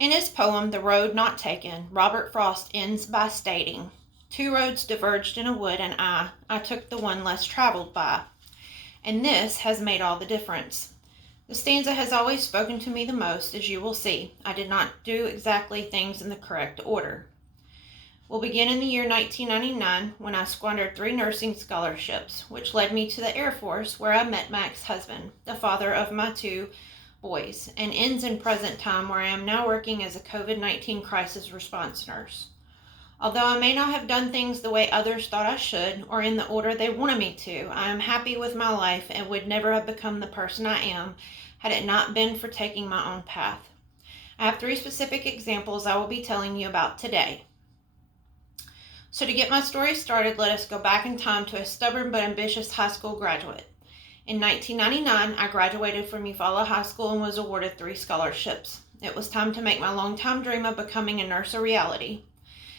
In his poem, The Road Not Taken, Robert Frost ends by stating, "Two roads diverged in a wood, and I took the one less traveled by. And this has made all the difference." The stanza has always spoken to me the most, as you will see. I did not do exactly things in the correct order. We'll begin in the year 1999, when I squandered 3 nursing scholarships, which led me to the Air Force, where I met my ex-husband, the father of my 2 boys, and ends in present time, where I am now working as a COVID-19 crisis response nurse. Although I may not have done things the way others thought I should, or in the order they wanted me to, I am happy with my life and would never have become the person I am had it not been for taking my own path. I have 3 specific examples I will be telling you about today. So to get my story started, let us go back in time to a stubborn but ambitious high school graduate. In 1999, I graduated from Eufaula High School and was awarded 3 scholarships. It was time to make my longtime dream of becoming a nurse a reality.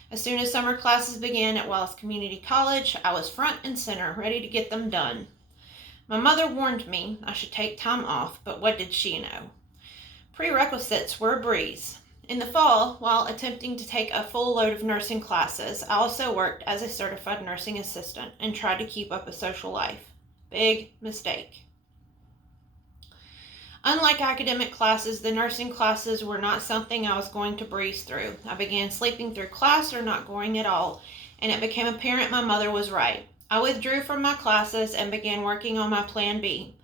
As soon as summer classes began at Wallace Community College, I was front and center, ready to get them done. My mother warned me I should take time off, but what did she know? Prerequisites were a breeze. In the fall, while attempting to take a full load of nursing classes, I also worked as a certified nursing assistant and tried to keep up a social life. Big mistake. Unlike academic classes, the nursing classes were not something I was going to breeze through. I began sleeping through class or not going at all, and it became apparent my mother was right. I withdrew from my classes and began working on my plan B.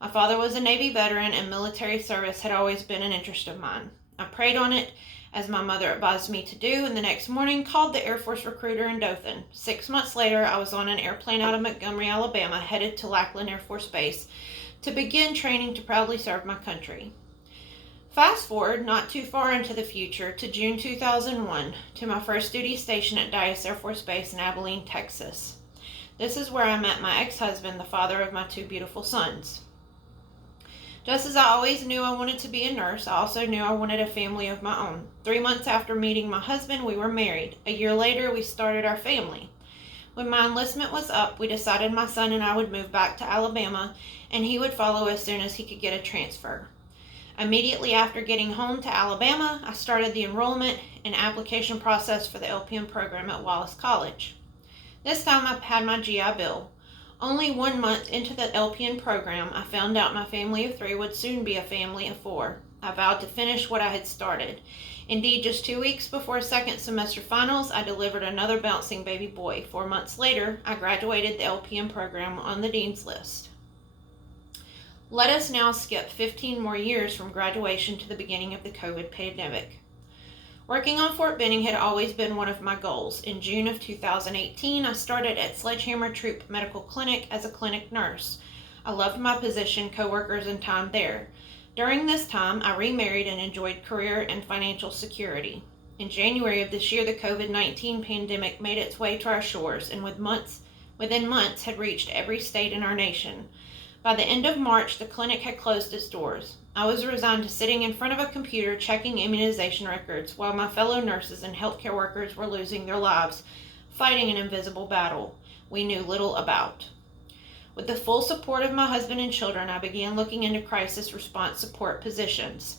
My father was a Navy veteran, and military service had always been an interest of mine. I prayed on it, as my mother advised me to do, and the next morning called the Air Force recruiter in Dothan. 6 months later, I was on an airplane out of Montgomery, Alabama, headed to Lackland Air Force Base to begin training to proudly serve my country. Fast forward not too far into the future to June 2001, to my first duty station at Dyess Air Force Base in Abilene, Texas. This is where I met my ex-husband, the father of my 2 beautiful sons. Just as I always knew I wanted to be a nurse, I also knew I wanted a family of my own. 3 months after meeting my husband, we were married. A year later, we started our family. When my enlistment was up, we decided my son and I would move back to Alabama, and he would follow as soon as he could get a transfer. Immediately after getting home to Alabama, I started the enrollment and application process for the LPN program at Wallace College. This time I had my GI Bill. Only 1 month into the LPN program, I found out my family of 3 would soon be a family of 4. I vowed to finish what I had started. Indeed, just 2 weeks before second semester finals, I delivered another bouncing baby boy. 4 months later, I graduated the LPN program on the dean's list. Let us now skip 15 more years from graduation to the beginning of the COVID pandemic. Working on Fort Benning had always been one of my goals. In June of 2018, I started at Sledgehammer Troop Medical Clinic as a clinic nurse. I loved my position, coworkers, and time there. During this time, I remarried and enjoyed career and financial security. In January of this year, the COVID-19 pandemic made its way to our shores, and within months had reached every state in our nation. By the end of March, the clinic had closed its doors. I was resigned to sitting in front of a computer checking immunization records, while my fellow nurses and healthcare workers were losing their lives, fighting an invisible battle we knew little about. With the full support of my husband and children, I began looking into crisis response support positions.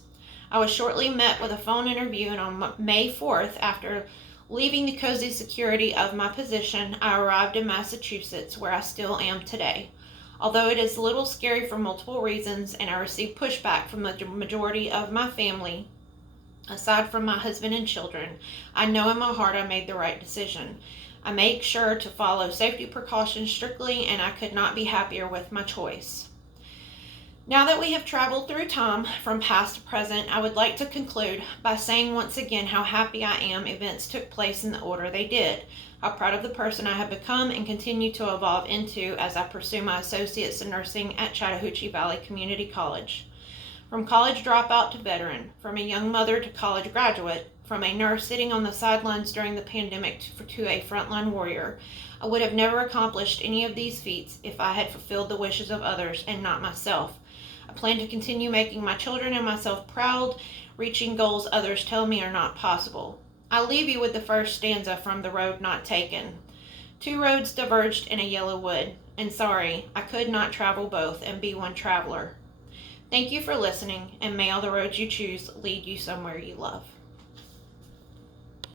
I was shortly met with a phone interview, and on May 4th, after leaving the cozy security of my position, I arrived in Massachusetts, where I still am today. Although it is a little scary for multiple reasons, and I received pushback from the majority of my family, aside from my husband and children, I know in my heart I made the right decision. I make sure to follow safety precautions strictly, and I could not be happier with my choice. Now that we have traveled through time from past to present, I would like to conclude by saying once again how happy I am events took place in the order they did, how proud of the person I have become and continue to evolve into as I pursue my associates in nursing at Chattahoochee Valley Community College. From college dropout to veteran, from a young mother to college graduate, from a nurse sitting on the sidelines during the pandemic to a frontline warrior, I would have never accomplished any of these feats if I had fulfilled the wishes of others and not myself. I plan to continue making my children and myself proud, reaching goals others tell me are not possible. I leave you with the first stanza from The Road Not Taken. 2 roads diverged in a yellow wood, and sorry, I could not travel both and be one traveler. Thank you for listening, and may all the roads you choose lead you somewhere you love.